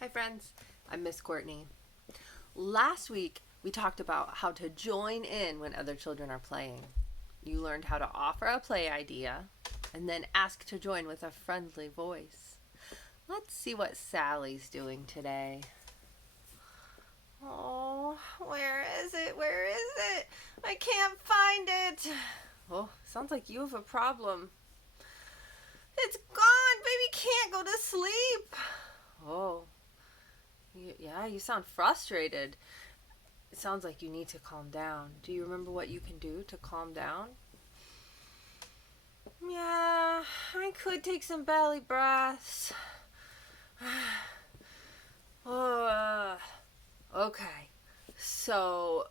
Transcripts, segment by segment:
Hi friends, I'm Miss Courtney. Last week we talked about how to join in when other children are playing. You learned how to offer a play idea and then ask to join with a friendly voice. Let's see what Sally's doing today. Oh, where is it? Where is it? I can't find it. Oh, sounds like you have a problem. It's gone. Baby can't go to sleep. Oh, yeah, you sound frustrated. It sounds like you need to calm down. Do you remember what you can do to calm down? Yeah, I could take some belly breaths. Okay. So,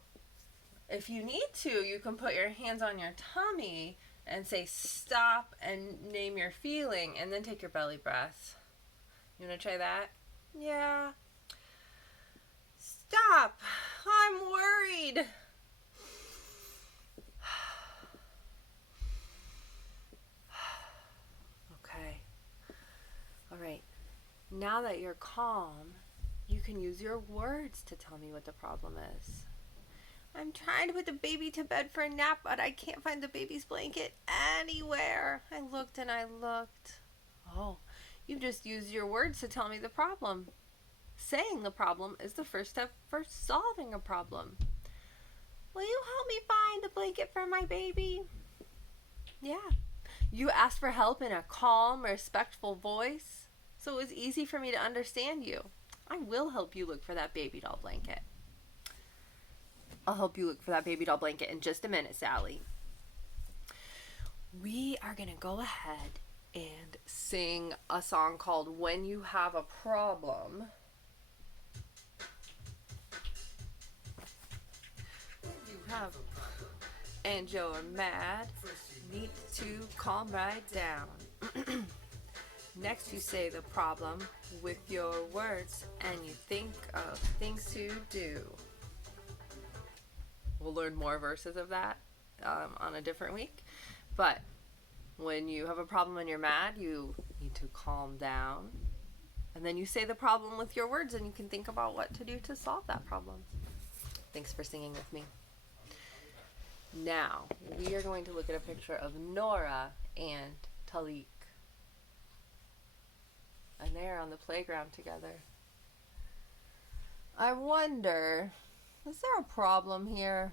if you need to, you can put your hands on your tummy and say stop and name your feeling and then take your belly breath. You want to try that? Yeah. Stop. I'm worried. Okay. All right. Now that you're calm, you can use your words to tell me what the problem is. I'm trying to put the baby to bed for a nap, but I can't find the baby's blanket anywhere. I looked and I looked. Oh, you just used your words to tell me the problem. Saying the problem is the first step for solving a problem. Will you help me find the blanket for my baby? Yeah. You asked for help in a calm, respectful voice, so it was easy for me to understand you. I will help you look for that baby doll blanket. I'll help you look for that baby doll blanket in just a minute, Sally. We are going to go ahead and sing a song called When You Have a Problem. You have and you're mad, need to calm right down. Next, you say the problem with your words and you think of things to do. We'll learn more verses of that on a different week. But when you have a problem and you're mad, you need to calm down. And then you say the problem with your words and you can think about what to do to solve that problem. Thanks for singing with me. Now, we are going to look at a picture of Nora and Talik. And they're on the playground together. I wonder, is there a problem here?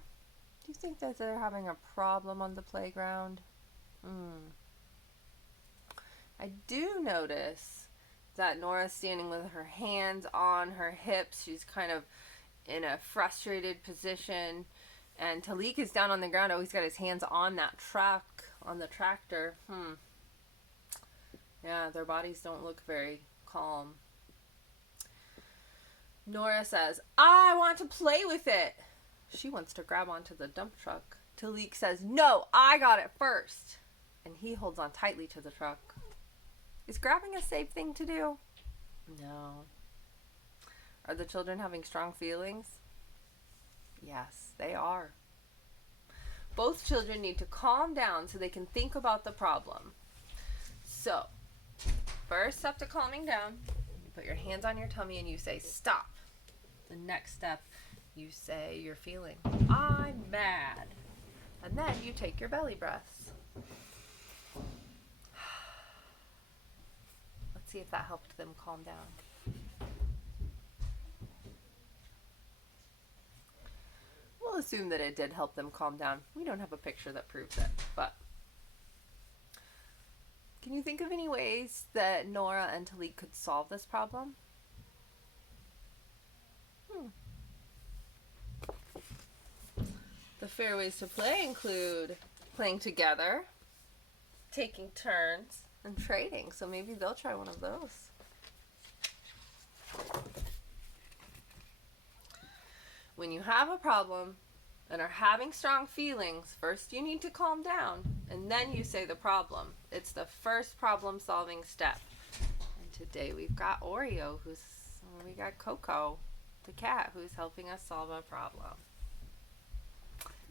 Do you think that they're having a problem on the playground? I do notice that Nora's standing with her hands on her hips. She's kind of in a frustrated position. And Talik is down on the ground. Oh, he's got his hands on that truck, on the tractor. Yeah, their bodies don't look very calm. Nora says, I want to play with it. She wants to grab onto the dump truck. Talik says, no, I got it first. And he holds on tightly to the truck. Is grabbing a safe thing to do? No. Are the children having strong feelings? Yes, they are. Both children need to calm down so they can think about the problem. So, first step to calming down, you put your hands on your tummy and you say, stop. The next step, you say you're feeling, I'm mad. And then you take your belly breaths. Let's see if that helped them calm down. We'll assume that it did help them calm down. We don't have a picture that proves it, but can you think of any ways that Nora and Talik could solve this problem? The fair ways to play include playing together, taking turns, and trading. So maybe they'll try one of those. When you have a problem and are having strong feelings, first you need to calm down and then you say the problem. It's the first problem solving step. And today we've got Oreo, we got Coco, the cat, who's helping us solve a problem.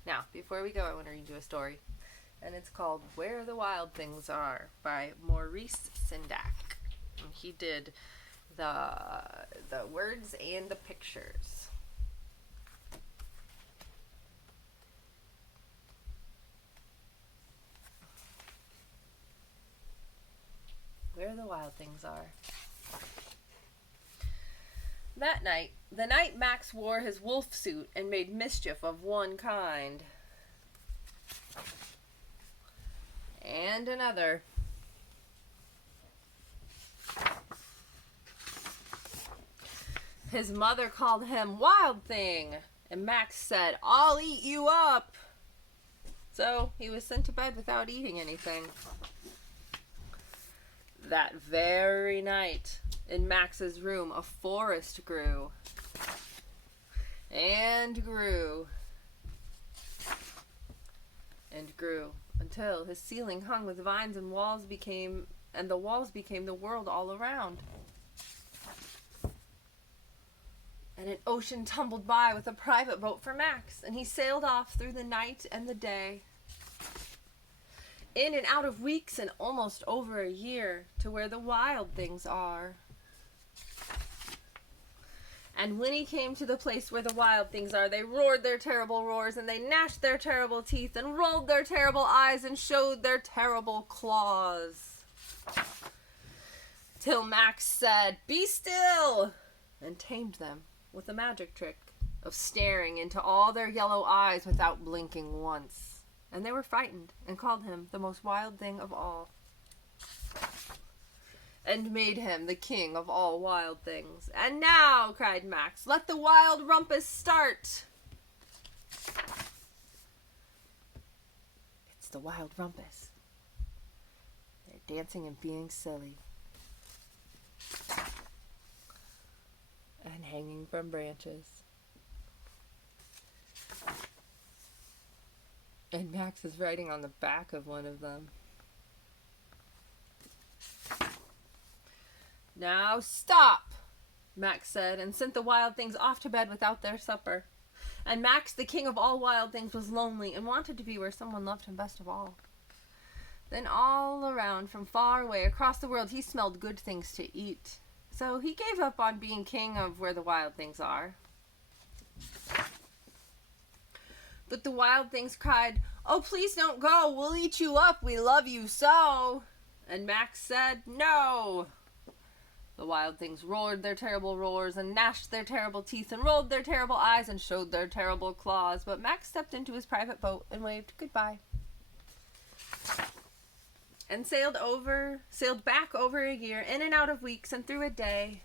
Now, before we go, I want to read you a story. And it's called Where the Wild Things Are by Maurice Sendak. And he did the the words and the pictures. Where the wild things are. That night, the night Max wore his wolf suit and made mischief of one kind and another. His mother called him Wild Thing, and Max said, "I'll eat you up." So he was sent to bed without eating anything. That very night, in Max's room, a forest grew and grew and grew until his ceiling hung with vines and the walls became the world all around. And an ocean tumbled by with a private boat for Max, and he sailed off through the night and the day, in and out of weeks and almost over a year, to where the wild things are. And when he came to the place where the wild things are, they roared their terrible roars, and they gnashed their terrible teeth, and rolled their terrible eyes, and showed their terrible claws. Till Max said, "Be still," and tamed them with a magic trick of staring into all their yellow eyes without blinking once. And they were frightened, and called him the most wild thing of all, and made him the king of all wild things. "And now," cried Max, "let the wild rumpus start." It's the wild rumpus. They're dancing and being silly, and hanging from branches. And Max is riding on the back of one of them. "Now stop," Max said, and sent the wild things off to bed without their supper. And Max, the king of all wild things, was lonely and wanted to be where someone loved him best of all. Then all around, from far away across the world, he smelled good things to eat. So he gave up on being king of where the wild things are. But the wild things cried, "Oh, please don't go. We'll eat you up. We love you so." And Max said, "No." The wild things roared their terrible roars, and gnashed their terrible teeth, and rolled their terrible eyes, and showed their terrible claws. But Max stepped into his private boat and waved goodbye, and sailed back over a year, in and out of weeks, and through a day,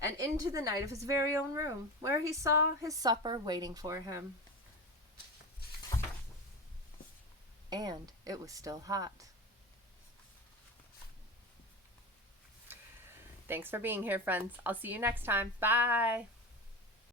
and into the night of his very own room, where he saw his supper waiting for him. And it was still hot. Thanks for being here, friends. I'll see you next time. Bye.